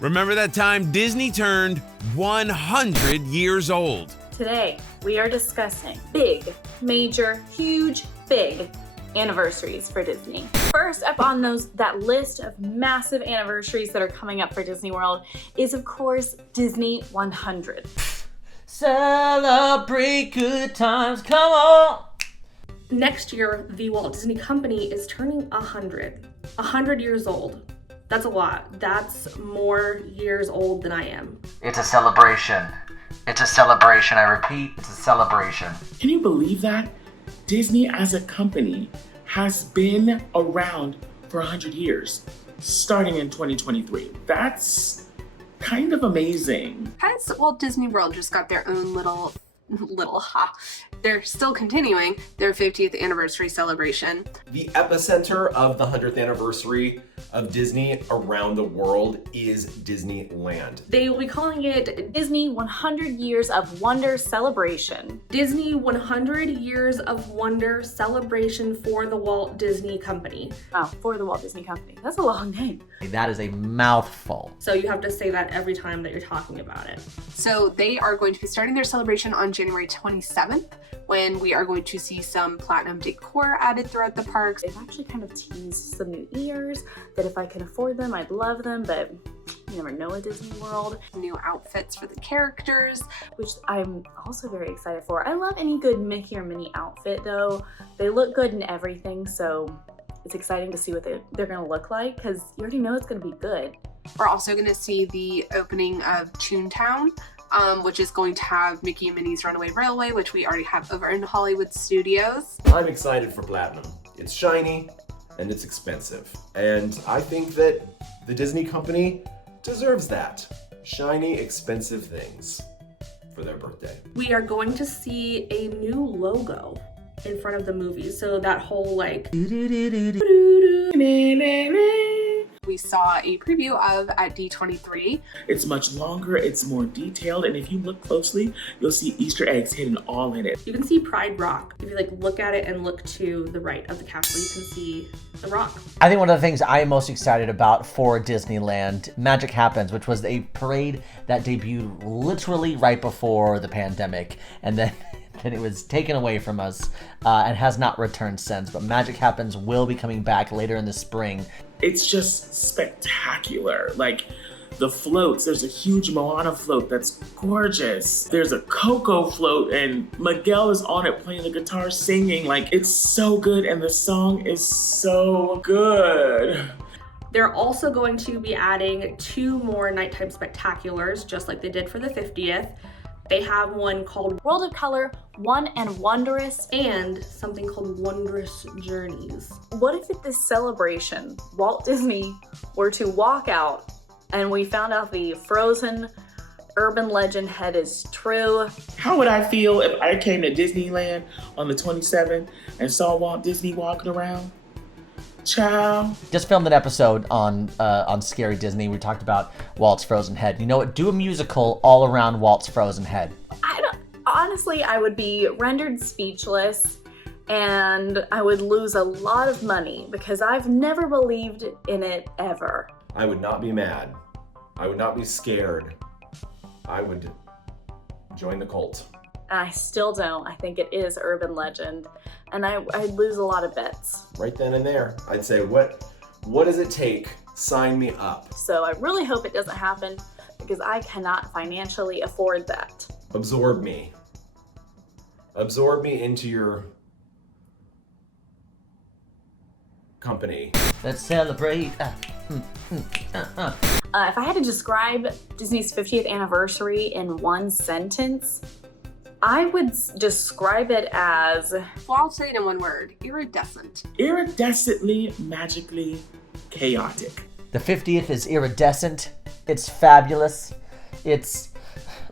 Remember that time Disney turned 100 years old? Today, we are discussing big, major, huge, big anniversaries for Disney. First up on that list of massive anniversaries that are coming up for Disney World is, of course, Disney 100. Celebrate good times, come on! Next year, the Walt Disney Company is turning 100 years old. That's a lot. That's more years old than I am. It's a celebration. It's a celebration. I repeat, it's a celebration. Can you believe that? Disney as a company has been around for 100 years, starting in 2023. That's kind of amazing. Has Walt Disney World just got their own they're still continuing their 50th anniversary celebration. The epicenter of the 100th anniversary of Disney around the world is Disneyland. They will be calling it Disney 100 Years of Wonder Celebration. Disney 100 Years of Wonder Celebration for the Walt Disney Company. Wow, for the Walt Disney Company. That's a long name. That is a mouthful. So you have to say that every time that you're talking about it. So they are going to be starting their celebration on January 27th, when we are going to see some platinum decor added throughout the parks. They've actually kind of teased some new ears that if I can afford them, I'd love them, but you never know at Disney World. New outfits for the characters, which I'm also very excited for. I love any good Mickey or Minnie outfit though. They look good in everything, so it's exciting to see what they're gonna look like because you already know it's gonna be good. We're also gonna see the opening of Toontown, which is going to have Mickey and Minnie's Runaway Railway, which we already have over in Hollywood Studios. I'm excited for Platinum. It's shiny and it's expensive. And I think that the Disney Company deserves that. Shiny, expensive things for their birthday. We are going to see a new logo in front of the movie. So that whole we saw a preview of at D23. It's much longer, it's more detailed, and if you look closely, you'll see Easter eggs hidden all in it. You can see Pride Rock. If you look at it and look to the right of the castle, you can see the rock. I think one of the things I am most excited about for Disneyland, Magic Happens, which was a parade that debuted literally right before the pandemic, and then it was taken away from us and has not returned since. But Magic Happens will be coming back later in the spring. It's just spectacular. Like the floats, there's a huge Moana float that's gorgeous. There's a Coco float and Miguel is on it playing the guitar singing. Like it's so good and the song is so good. They're also going to be adding 2 more nighttime spectaculars, just like they did for the 50th. They have one called World of Color, One and Wondrous, and something called Wondrous Journeys. What if at this celebration, Walt Disney were to walk out and we found out the Frozen urban legend head is true? How would I feel if I came to Disneyland on the 27th and saw Walt Disney walking around? Ciao. Just filmed an episode on Scary Disney. We talked about Walt's frozen head. You know what? Do a musical all around Walt's frozen head. Honestly, I would be rendered speechless and I would lose a lot of money because I've never believed in it ever. I would not be mad. I would not be scared. I would join the cult. And I still don't. I think it is urban legend. And I'd lose a lot of bets. Right then and there, I'd say, what does it take? Sign me up. So I really hope it doesn't happen because I cannot financially afford that. Absorb me. Absorb me into your company. Let's celebrate. If I had to describe Disney's 50th anniversary in one sentence, I would describe it as... Well, I'll say it in one word. Iridescent. Iridescently, magically chaotic. The 50th is iridescent. It's fabulous. It's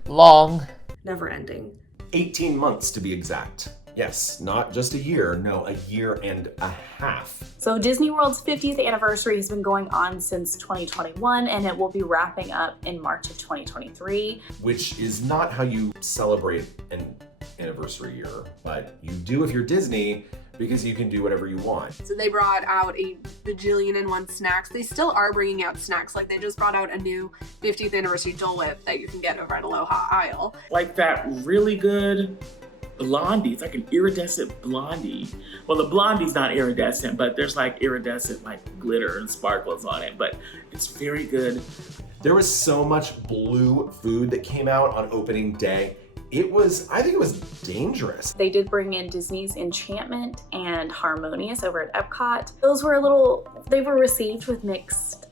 long. Never ending. 18 months to be exact. Yes, not just a year, no, a year and a half. So Disney World's 50th anniversary has been going on since 2021 and it will be wrapping up in March of 2023. Which is not how you celebrate an anniversary year, but you do if you're Disney because you can do whatever you want. So they brought out a bajillion and one snacks. They still are bringing out snacks. Like they just brought out a new 50th anniversary Dole Whip that you can get over at Aloha Isle. Like that really good blondie. It's like an iridescent blondie. Well, the blondie's not iridescent, but there's like iridescent like glitter and sparkles on it, but it's very good. There was so much blue food that came out on opening day. I think it was dangerous. They did bring in Disney's Enchantment and Harmonious over at Epcot. Those were they were received with mixed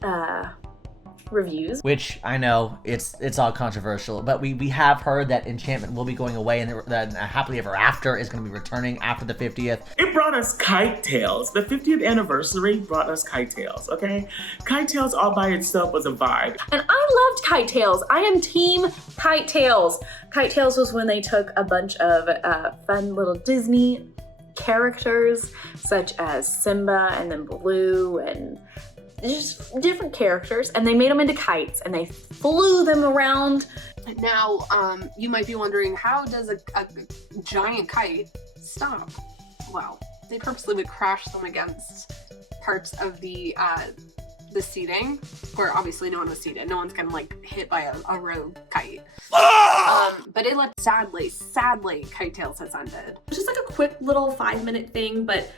reviews. Which I know it's all controversial, but we have heard that Enchantment will be going away and that Happily Ever After is going to be returning after the 50th. It brought us Kite Tales. The 50th anniversary brought us Kite Tales, okay? Kite Tales all by itself was a vibe. And I loved Kite Tales. I am team Kite Tales. Kite Tales was when they took a bunch of fun little Disney characters, such as Simba and then Baloo and just different characters, and they made them into kites and they flew them around. Now, you might be wondering, how does a giant kite stop? Well, they purposely would crash them against parts of the seating, where obviously no one was seated. No one's gonna like hit by a rogue kite. But it left sadly, Kite Tales has ended. It's just like a quick little 5-minute thing, but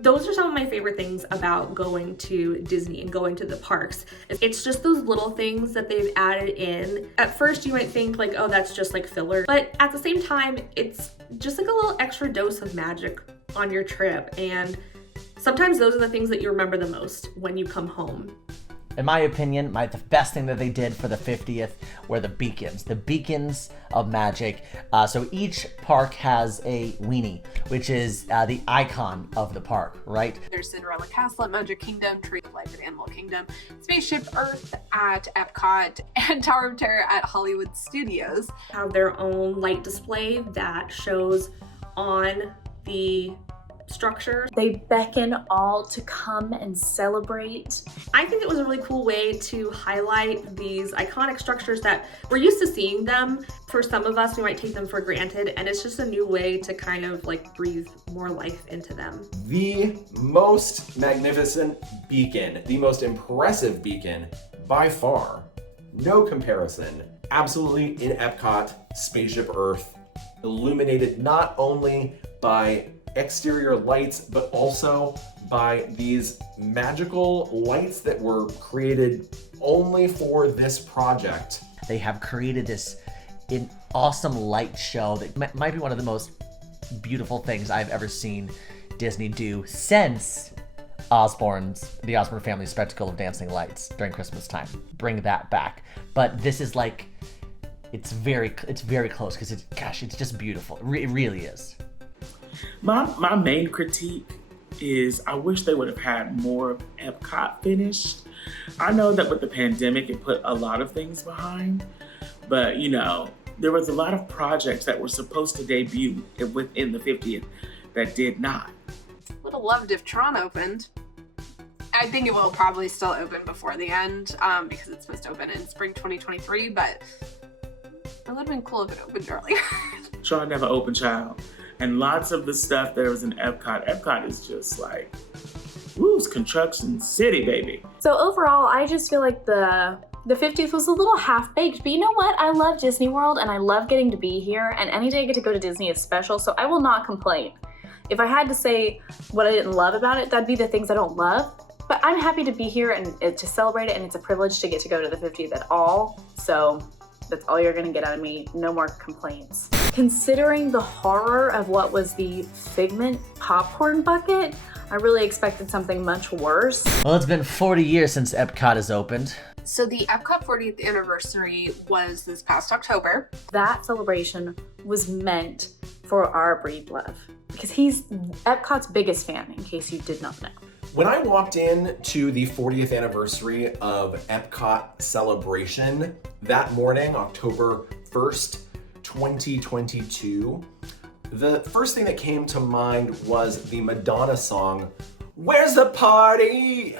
those are some of my favorite things about going to Disney and going to the parks. It's just those little things that they've added in. At first you might think like, oh, that's just like filler. But at the same time, it's just like a little extra dose of magic on your trip. And sometimes those are the things that you remember the most when you come home. In my opinion, the best thing that they did for the 50th were the beacons of magic. So each park has a weenie, which is the icon of the park, right? There's Cinderella Castle at Magic Kingdom, Tree of Life at Animal Kingdom, Spaceship Earth at Epcot, and Tower of Terror at Hollywood Studios. Have their own light display that shows on the structure. They beckon all to come and celebrate. I think it was a really cool way to highlight these iconic structures that we're used to seeing them. For some of us, we might take them for granted, and it's just a new way to kind of like breathe more life into them. The most magnificent beacon, the most impressive beacon by far, no comparison, absolutely in Epcot, Spaceship Earth, illuminated not only by exterior lights, but also by these magical lights that were created only for this project. They have created an awesome light show that might be one of the most beautiful things I've ever seen Disney do since the Osborne Family Spectacle of Dancing Lights during Christmas time. Bring that back. But this is like, it's very close because it's just beautiful. It really is. My main critique is I wish they would have had more of Epcot finished. I know that with the pandemic, it put a lot of things behind, but there was a lot of projects that were supposed to debut within the 50th that did not. Would have loved if Tron opened. I think it will probably still open before the end because it's supposed to open in spring 2023, but it would have been cool if it opened earlier. Tron never opened, child. And lots of the stuff that was in Epcot is just like, woo, it's construction city, baby. So overall, I just feel like the 50th was a little half-baked, but you know what? I love Disney World and I love getting to be here, and any day I get to go to Disney is special, so I will not complain. If I had to say what I didn't love about it, that'd be the things I don't love. But I'm happy to be here and to celebrate it, and it's a privilege to get to go to the 50th at all. So that's all you're gonna get out of me. No more complaints. Considering the horror of what was the Figment popcorn bucket, I really expected something much worse. Well, it's been 40 years since Epcot has opened. So the Epcot 40th anniversary was this past October. That celebration was meant for our Breed Love because he's Epcot's biggest fan, in case you did not know. When I walked in to the 40th anniversary of Epcot celebration that morning, October 1st, 2022, the first thing that came to mind was the Madonna song, "Where's the Party?"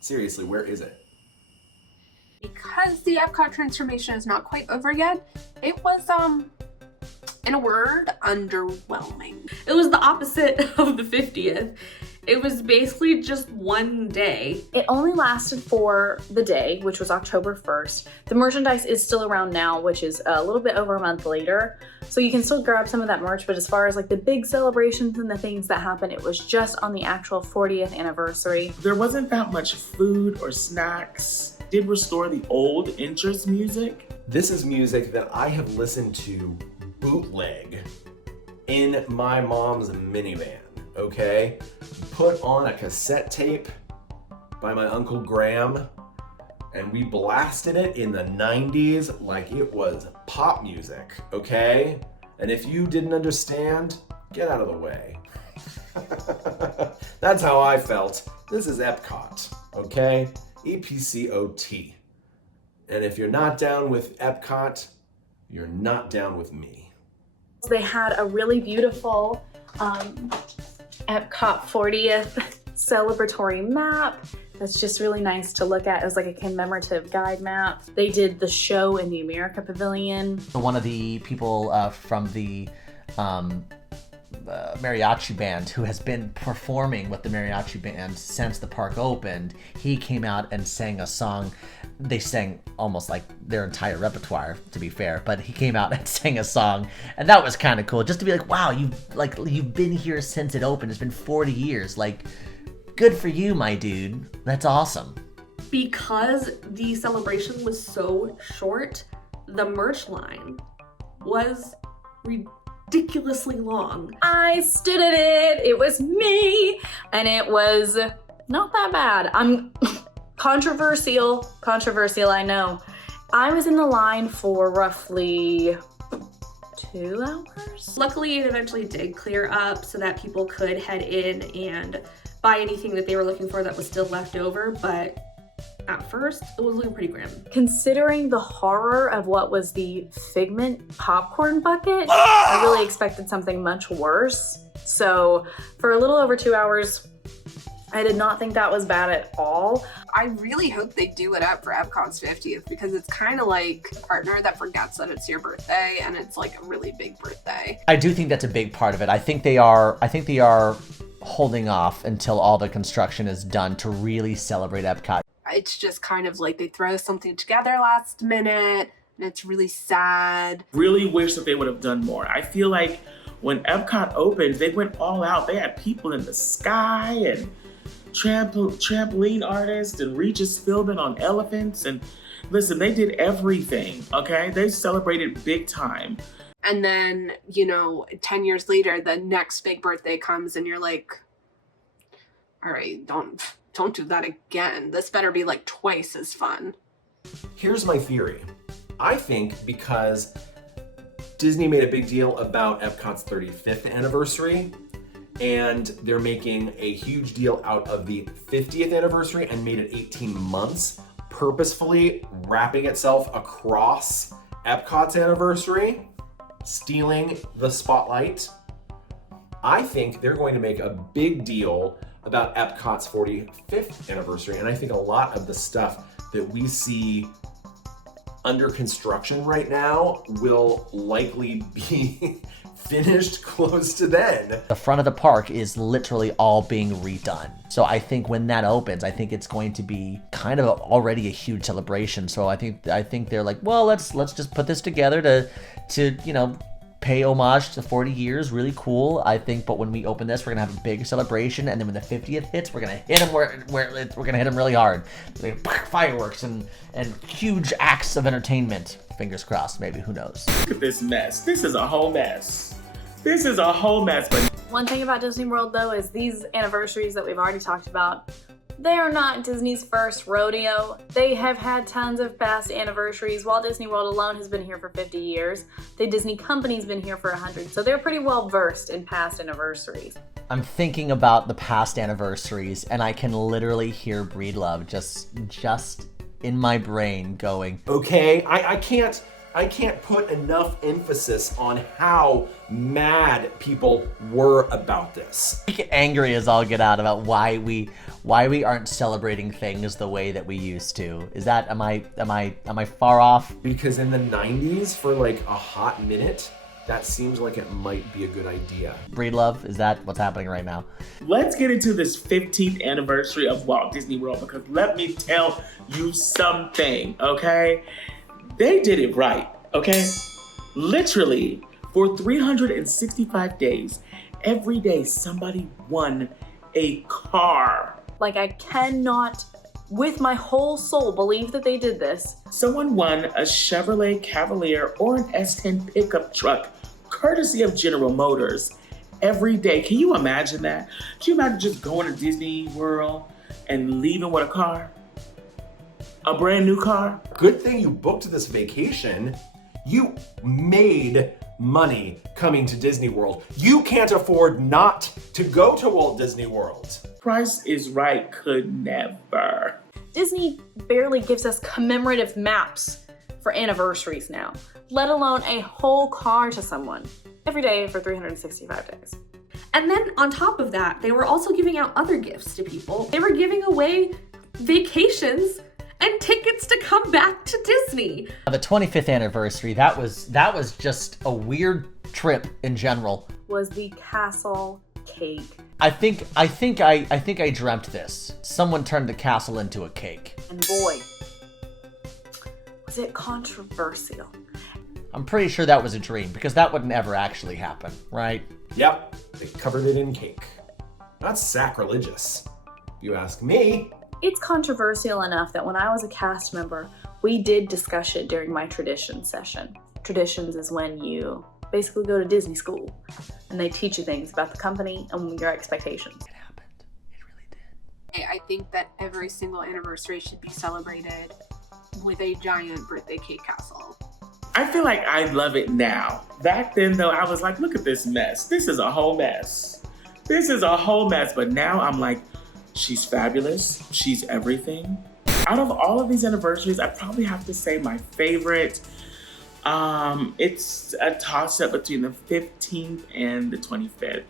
Seriously, where is it? Because the Epcot transformation is not quite over yet, it was In a word, underwhelming. It was the opposite of the 50th. It was basically just one day. It only lasted for the day, which was October 1st. The merchandise is still around now, which is a little bit over a month later. So you can still grab some of that merch, but as far as like the big celebrations and the things that happen, it was just on the actual 40th anniversary. There wasn't that much food or snacks. Did restore the old interest music. This is music that I have listened to bootleg in my mom's minivan, okay? Put on a cassette tape by my Uncle Graham, and we blasted it in the 90s like it was pop music, okay? And if you didn't understand, get out of the way. That's how I felt. This is Epcot, okay? EPCOT. And if you're not down with Epcot, you're not down with me. They had a really beautiful Epcot 40th celebratory map that's just really nice to look at. It was like a commemorative guide map. They did the show in the America Pavilion. One of the people from the mariachi band who has been performing with the mariachi band since the park opened, he came out and sang a song. They sang almost like their entire repertoire, to be fair, but he came out and sang a song, and that was kind of cool, just to be like, wow, you've been here since it opened. It's been 40 years. Like, good for you, my dude. That's awesome. Because the celebration was so short, the merch line was ridiculously long. I stood at it. It was me, and it was not that bad. I'm controversial, I know. I was in the line for roughly 2 hours. Luckily, it eventually did clear up so that people could head in and buy anything that they were looking for that was still left over, but at first, it was looking pretty grim. Considering the horror of what was the Figment popcorn bucket, I really expected something much worse. So for a little over 2 hours, I did not think that was bad at all. I really hope they do it up for Epcot's 50th, because it's kind of like a partner that forgets that it's your birthday and it's like a really big birthday. I do think that's a big part of it. I think they are holding off until all the construction is done to really celebrate Epcot. It's just kind of like they throw something together last minute and it's really sad. Really wish that they would have done more. I feel like when Epcot opened, they went all out. They had people in the sky and trampoline artists and Regis Philbin on elephants. And listen, they did everything, okay? They celebrated big time. And then, 10 years later, the next big birthday comes and you're like, all right, don't do that again. This better be like twice as fun. Here's my theory. I think because Disney made a big deal about Epcot's 35th anniversary, and they're making a huge deal out of the 50th anniversary and made it 18 months, purposefully wrapping itself across Epcot's anniversary, stealing the spotlight. I think they're going to make a big deal about Epcot's 45th anniversary, and I think a lot of the stuff that we see under construction right now will likely be finished close to then. The front of the park is literally all being redone. So I think when that opens, I think it's going to be kind of already a huge celebration. So I think they're like, well, let's just put this together to pay homage to 40 years. Really cool, I think. But when we open this, we're gonna have a big celebration, and then when the 50th hits, we're gonna hit them we're gonna hit them really hard. Like, fireworks and huge acts of entertainment. Fingers crossed, maybe, who knows. Look at this mess. This is a whole mess. This is a whole mess. But One thing about Disney World, though, is these anniversaries that we've already talked about, they are not Disney's first rodeo. They have had tons of past anniversaries. Walt Disney World alone has been here for 50 years. The Disney Company's been here for 100, so they're pretty well versed in past anniversaries. I'm thinking about the past anniversaries, and I can literally hear Breedlove just in my brain going, Okay, I can't put enough emphasis on how mad people were about this. get angry as all get out about why we aren't celebrating things the way that we used to. Is that am I far off? Because in the 90s, for like a hot minute, that seems like it might be a good idea. Breedlove, is that what's happening right now? Let's get into this 15th anniversary of Walt Disney World, because let me tell you something, okay? They did it right, okay? Literally, for 365 days, every day somebody won a car. Like, I cannot, with my whole soul, believe that they did this. Someone won a Chevrolet Cavalier or an S10 pickup truck, courtesy of General Motors, every day. Can you imagine that? Can you imagine just going to Disney World and leaving with a car? A brand new car? Good thing you booked this vacation. You made money coming to Disney World. You can't afford not to go to Walt Disney World. Price is Right could never. Disney barely gives us commemorative maps for anniversaries now, let alone a whole car to someone every day for 365 days. And then on top of that, they were also giving out other gifts to people. They were giving away vacations and tickets to come back to Disney. The 25th anniversary, that was just a weird trip in general. Was the castle cake. I think I dreamt this. Someone turned the castle into a cake. And boy, was it controversial. I'm pretty sure that was a dream, because that wouldn't ever actually happen, right? Yep, they covered it in cake. That's sacrilegious, if you ask me. It's controversial enough that when I was a cast member, we did discuss it during my traditions session. Traditions is when you basically go to Disney school and they teach you things about the company and your expectations. It happened. It really did. I think that every single anniversary should be celebrated with a giant birthday cake castle. I feel like I love it now. Back then though, I was like, look at this mess. This is a whole mess. This is a whole mess. But now I'm like, she's fabulous. She's everything. Out of all of these anniversaries, I probably have to say my favorite, it's a toss-up between the 15th and the 25th.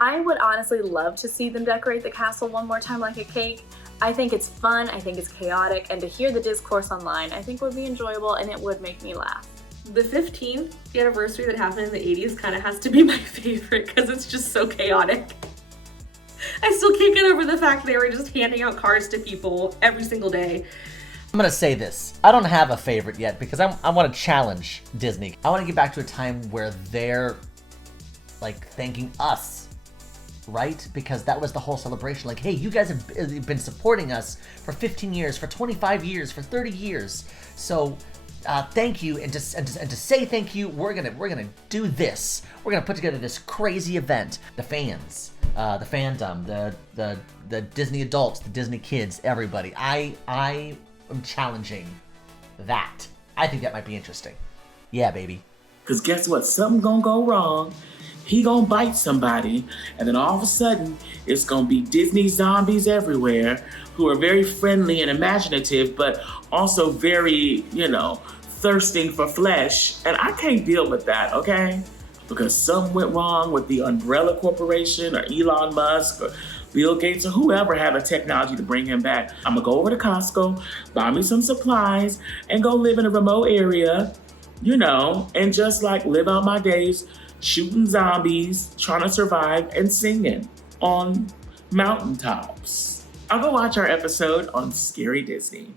I would honestly love to see them decorate the castle one more time like a cake. I think it's fun, I think it's chaotic, and to hear the discourse online, I think would be enjoyable and it would make me laugh. The 15th anniversary that happened in the 80s kind of has to be my favorite because it's just so chaotic. I still can't get over the fact they were just handing out cards to people every single day. I'm gonna say this. I don't have a favorite yet because I want to challenge Disney. I want to get back to a time where they're like thanking us, right? Because that was the whole celebration. Like, hey, you guys have been supporting us for 15 years, for 25 years, for 30 years. So thank you, and to say thank you, we're gonna do this. We're gonna put together this crazy event. The fans, the fandom, the Disney adults, the Disney kids, everybody. I am challenging that. I think that might be interesting. Yeah, baby. Cause guess what? Something gonna go wrong. He gonna bite somebody, and then all of a sudden, it's gonna be Disney zombies everywhere who are very friendly and imaginative, but also very, thirsting for flesh. And I can't deal with that, okay? Because something went wrong with the Umbrella Corporation or Elon Musk or Bill Gates or whoever had the technology to bring him back. I'm gonna go over to Costco, buy me some supplies, and go live in a remote area, and just like live out my days shooting zombies, trying to survive, and singing on mountaintops. I'll go watch our episode on Scary Disney.